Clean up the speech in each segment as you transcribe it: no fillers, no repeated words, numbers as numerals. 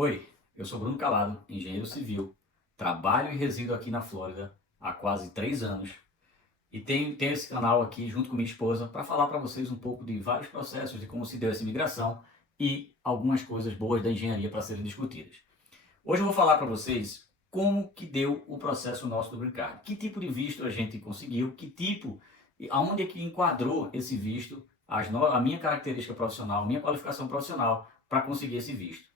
Oi, eu sou Bruno Calado, engenheiro civil, trabalho e resido aqui na Flórida há quase 3 anos e tenho esse canal aqui junto com minha esposa para falar para vocês um pouco de vários processos, de como se deu essa imigração e algumas coisas boas da engenharia para serem discutidas. Hoje eu vou falar para vocês como que deu o processo nosso do Green Card, que tipo de visto a gente conseguiu, que tipo, aonde é que enquadrou esse visto, a minha característica profissional, minha qualificação profissional para conseguir esse visto.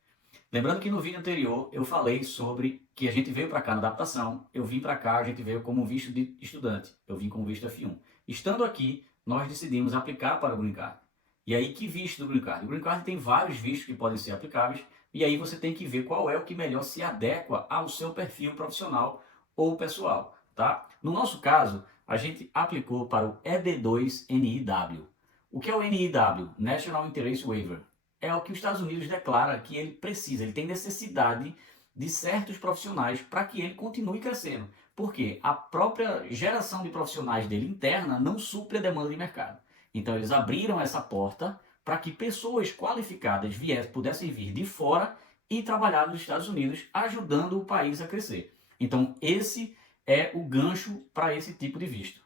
Lembrando que no vídeo anterior eu falei sobre que a gente veio para cá na adaptação, eu vim para cá, a gente veio como visto de estudante, eu vim como visto F1. Estando aqui, nós decidimos aplicar para o Green Card. E aí, que visto do Green Card? O Green Card tem vários vistos que podem ser aplicáveis, e aí você tem que ver qual é o que melhor se adequa ao seu perfil profissional ou pessoal, tá? No nosso caso, a gente aplicou para o EB2 NIW. O que é o NIW? National Interest Waiver. É o que os Estados Unidos declara que ele precisa, ele tem necessidade de certos profissionais para que ele continue crescendo. Porque a própria geração de profissionais dele interna não supre a demanda de mercado. Então eles abriram essa porta para que pessoas qualificadas pudessem vir de fora e trabalhar nos Estados Unidos, ajudando o país a crescer. Então esse é o gancho para esse tipo de visto.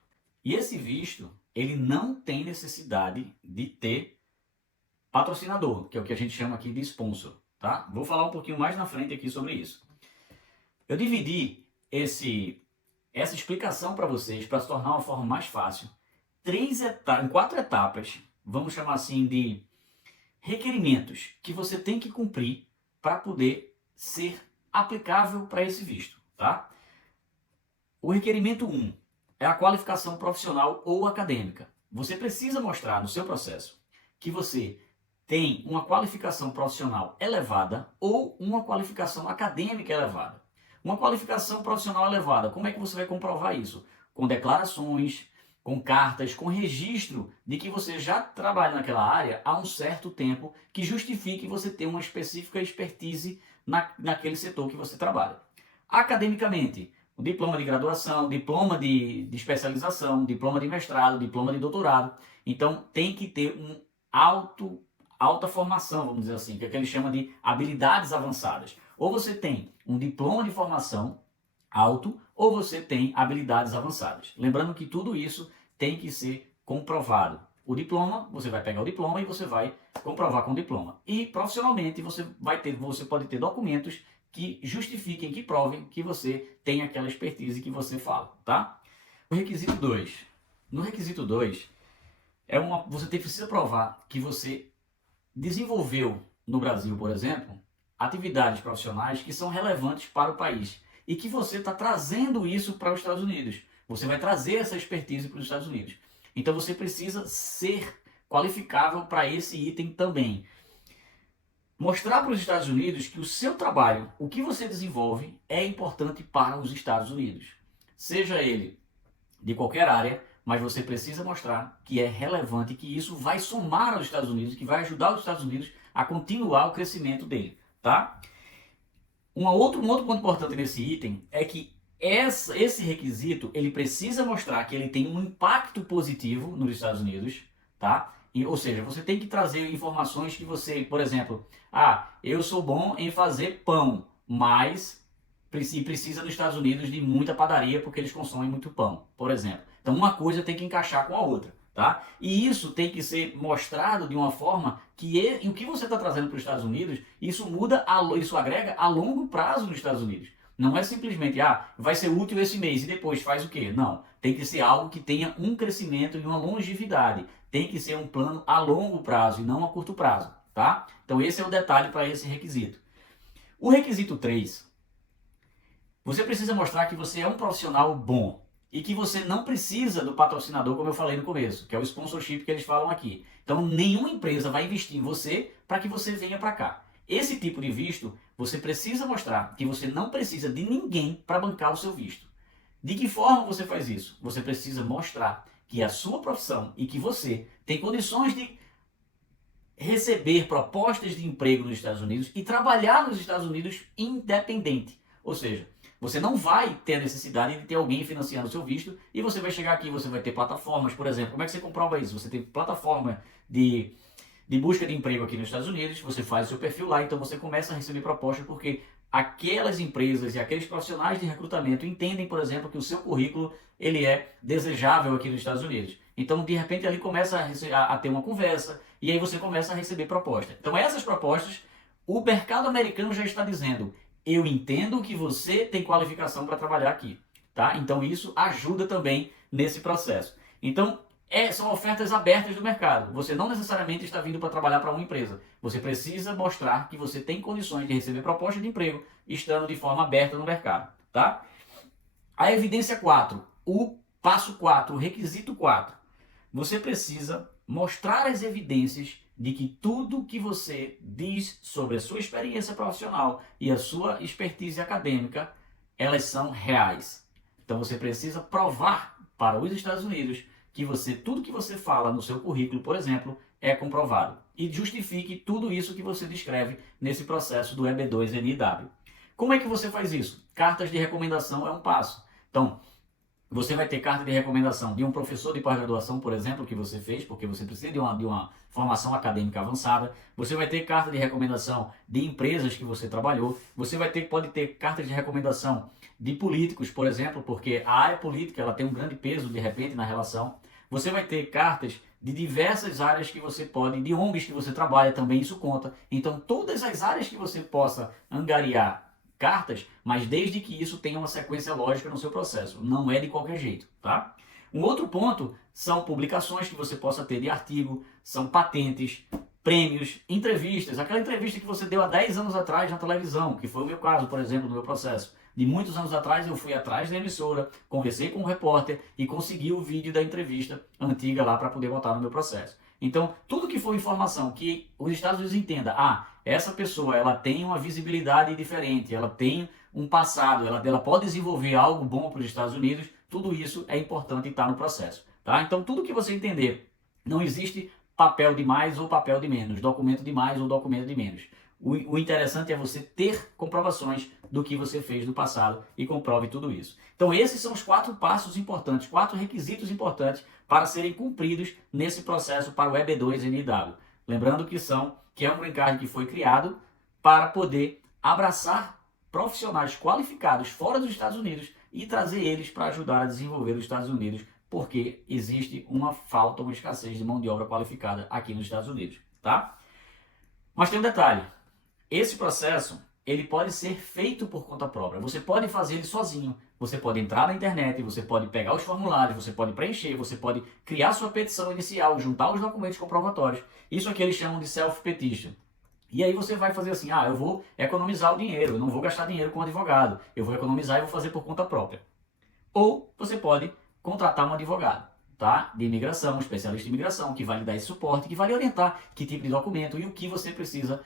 E esse visto, ele não tem necessidade de ter patrocinador, que é o que a gente chama aqui de sponsor, tá? Vou falar um pouquinho mais na frente aqui sobre isso. Eu dividi essa explicação para vocês, para se tornar uma forma mais fácil, em 4 etapas, vamos chamar assim de requerimentos que você tem que cumprir para poder ser aplicável para esse visto, tá? O requerimento 1 é a qualificação profissional ou acadêmica. Você precisa mostrar no seu processo que você tem uma qualificação profissional elevada ou uma qualificação acadêmica elevada. Uma qualificação profissional elevada, como é que você vai comprovar isso? Com declarações, com cartas, com registro de que você já trabalha naquela área há um certo tempo, que justifique você ter uma específica expertise naquele setor que você trabalha. Academicamente, o diploma de graduação, diploma de especialização, diploma de mestrado, diploma de doutorado. Então tem que ter um alta formação, vamos dizer assim, que é o que ele chama de habilidades avançadas. Ou você tem um diploma de formação alto, ou você tem habilidades avançadas. Lembrando que tudo isso tem que ser comprovado. O diploma, você vai pegar o diploma e você vai comprovar com o diploma. E profissionalmente você pode ter documentos que justifiquem, que provem que você tem aquela expertise que você fala, tá? O requisito 2. No requisito 2, você precisa provar que você desenvolveu no Brasil, por exemplo, atividades profissionais que são relevantes para o país e que você está trazendo isso para os Estados Unidos. Você vai trazer essa expertise para os Estados Unidos. Então você precisa ser qualificável para esse item também. Mostrar para os Estados Unidos que o seu trabalho, o que você desenvolve, é importante para os Estados Unidos. Seja ele de qualquer área, mas você precisa mostrar que é relevante, que isso vai somar aos Estados Unidos, que vai ajudar os Estados Unidos a continuar o crescimento dele, tá? Um outro ponto importante nesse item é que esse requisito, ele precisa mostrar que ele tem um impacto positivo nos Estados Unidos, tá? Ou seja, você tem que trazer informações que você, por exemplo, eu sou bom em fazer pão, mas precisa nos Estados Unidos de muita padaria porque eles consomem muito pão, por exemplo. Então uma coisa tem que encaixar com a outra, tá? E isso tem que ser mostrado de uma forma que o que você está trazendo para os Estados Unidos, isso agrega a longo prazo nos Estados Unidos. Não é simplesmente, vai ser útil esse mês e depois faz o quê? Não. Tem que ser algo que tenha um crescimento e uma longevidade. Tem que ser um plano a longo prazo e não a curto prazo, tá? Então esse é o detalhe para esse requisito. O requisito 3, você precisa mostrar que você é um profissional bom e que você não precisa do patrocinador, como eu falei no começo, que é o sponsorship que eles falam aqui. Então nenhuma empresa vai investir em você para que você venha para cá. Esse tipo de visto, você precisa mostrar que você não precisa de ninguém para bancar o seu visto. De que forma você faz isso? Você precisa mostrar que é a sua profissão e que você tem condições de receber propostas de emprego nos Estados Unidos e trabalhar nos Estados Unidos independente. Ou seja, você não vai ter a necessidade de ter alguém financiando o seu visto e você vai chegar aqui, você vai ter plataformas, por exemplo. Como é que você comprova isso? Você tem plataforma de de busca de emprego aqui nos Estados Unidos, você faz o seu perfil lá, então você começa a receber propostas porque aquelas empresas e aqueles profissionais de recrutamento entendem, por exemplo, que o seu currículo ele é desejável aqui nos Estados Unidos. Então, de repente, ali começa a ter uma conversa e aí você começa a receber propostas. Então, essas propostas, o mercado americano já está dizendo: eu entendo que você tem qualificação para trabalhar aqui, tá? Então, isso ajuda também nesse processo. Então, são ofertas abertas do mercado. Você não necessariamente está vindo para trabalhar para uma empresa. Você precisa mostrar que você tem condições de receber proposta de emprego estando de forma aberta no mercado, tá? A evidência 4, o passo 4, o requisito 4. Você precisa mostrar as evidências de que tudo que você diz sobre a sua experiência profissional e a sua expertise acadêmica, elas são reais. Então você precisa provar para os Estados Unidos que tudo que você fala no seu currículo, por exemplo, é comprovado. E justifique tudo isso que você descreve nesse processo do EB2-NIW. Como é que você faz isso? Cartas de recomendação é um passo. Então, você vai ter carta de recomendação de um professor de pós-graduação, por exemplo, que você fez, porque você precisa de uma formação acadêmica avançada. Você vai ter carta de recomendação de empresas que você trabalhou. Você pode ter carta de recomendação de políticos, por exemplo, porque a área política ela tem um grande peso, de repente, na relação. Você vai ter cartas de diversas áreas que você pode, de ONGs que você trabalha também, isso conta. Então, todas as áreas que você possa angariar cartas, mas desde que isso tenha uma sequência lógica no seu processo. Não é de qualquer jeito, tá? Um outro ponto são publicações que você possa ter de artigo, são patentes, prêmios, entrevistas. Aquela entrevista que você deu há 10 anos atrás na televisão, que foi o meu caso, por exemplo, no meu processo. De muitos anos atrás eu fui atrás da emissora, conversei com o repórter e consegui o vídeo da entrevista antiga lá para poder botar no meu processo. Então, tudo que for informação que os Estados Unidos entenda, essa pessoa ela tem uma visibilidade diferente, ela tem um passado, ela pode desenvolver algo bom para os Estados Unidos, tudo isso é importante estar no processo. Tá? Então, tudo que você entender, não existe papel de mais ou papel de menos, documento de mais ou documento de menos. O interessante é você ter comprovações do que você fez no passado e comprove tudo isso. Então esses são os 4 passos importantes, 4 requisitos importantes para serem cumpridos nesse processo para o EB2-NIW. Lembrando que é um green card que foi criado para poder abraçar profissionais qualificados fora dos Estados Unidos e trazer eles para ajudar a desenvolver os Estados Unidos, porque existe uma falta, uma escassez de mão de obra qualificada aqui nos Estados Unidos, tá? Mas tem um detalhe. Esse processo, ele pode ser feito por conta própria. Você pode fazer ele sozinho. Você pode entrar na internet, você pode pegar os formulários, você pode preencher, você pode criar sua petição inicial, juntar os documentos comprovatórios. Isso aqui eles chamam de self-petition. E aí você vai fazer assim, eu vou economizar o dinheiro, eu não vou gastar dinheiro com advogado, eu vou economizar e vou fazer por conta própria. Ou você pode contratar um advogado, tá? De imigração, um especialista em imigração, que vai lhe dar esse suporte, que vai lhe orientar que tipo de documento e o que você precisa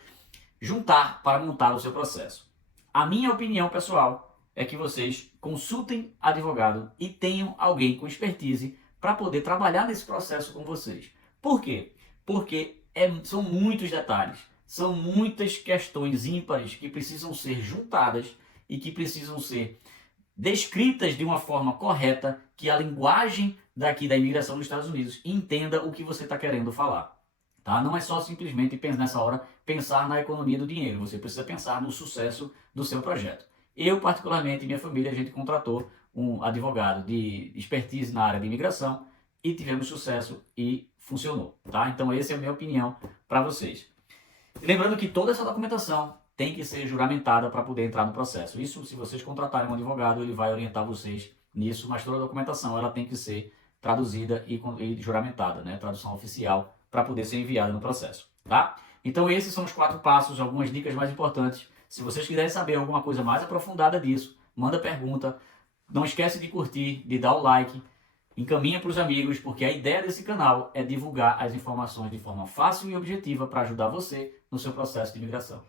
juntar para montar o seu processo. A minha opinião pessoal é que vocês consultem advogado e tenham alguém com expertise para poder trabalhar nesse processo com vocês. Por quê? Porque são muitos detalhes, são muitas questões ímpares que precisam ser juntadas e que precisam ser descritas de uma forma correta, que a linguagem daqui da imigração dos Estados Unidos entenda o que você está querendo falar. Tá? Não é só simplesmente nessa hora pensar na economia do dinheiro, você precisa pensar no sucesso do seu projeto. Eu, particularmente, e minha família, a gente contratou um advogado de expertise na área de imigração e tivemos sucesso e funcionou. Tá? Então essa é a minha opinião para vocês. Lembrando que toda essa documentação tem que ser juramentada para poder entrar no processo. Isso, se vocês contratarem um advogado, ele vai orientar vocês nisso, mas toda a documentação ela tem que ser traduzida e juramentada, né? Tradução oficial, para poder ser enviada no processo, tá? Então esses são os 4 passos, algumas dicas mais importantes. Se vocês quiserem saber alguma coisa mais aprofundada disso, manda pergunta. Não esquece de curtir, de dar o like, encaminha para os amigos, porque a ideia desse canal é divulgar as informações de forma fácil e objetiva para ajudar você no seu processo de imigração.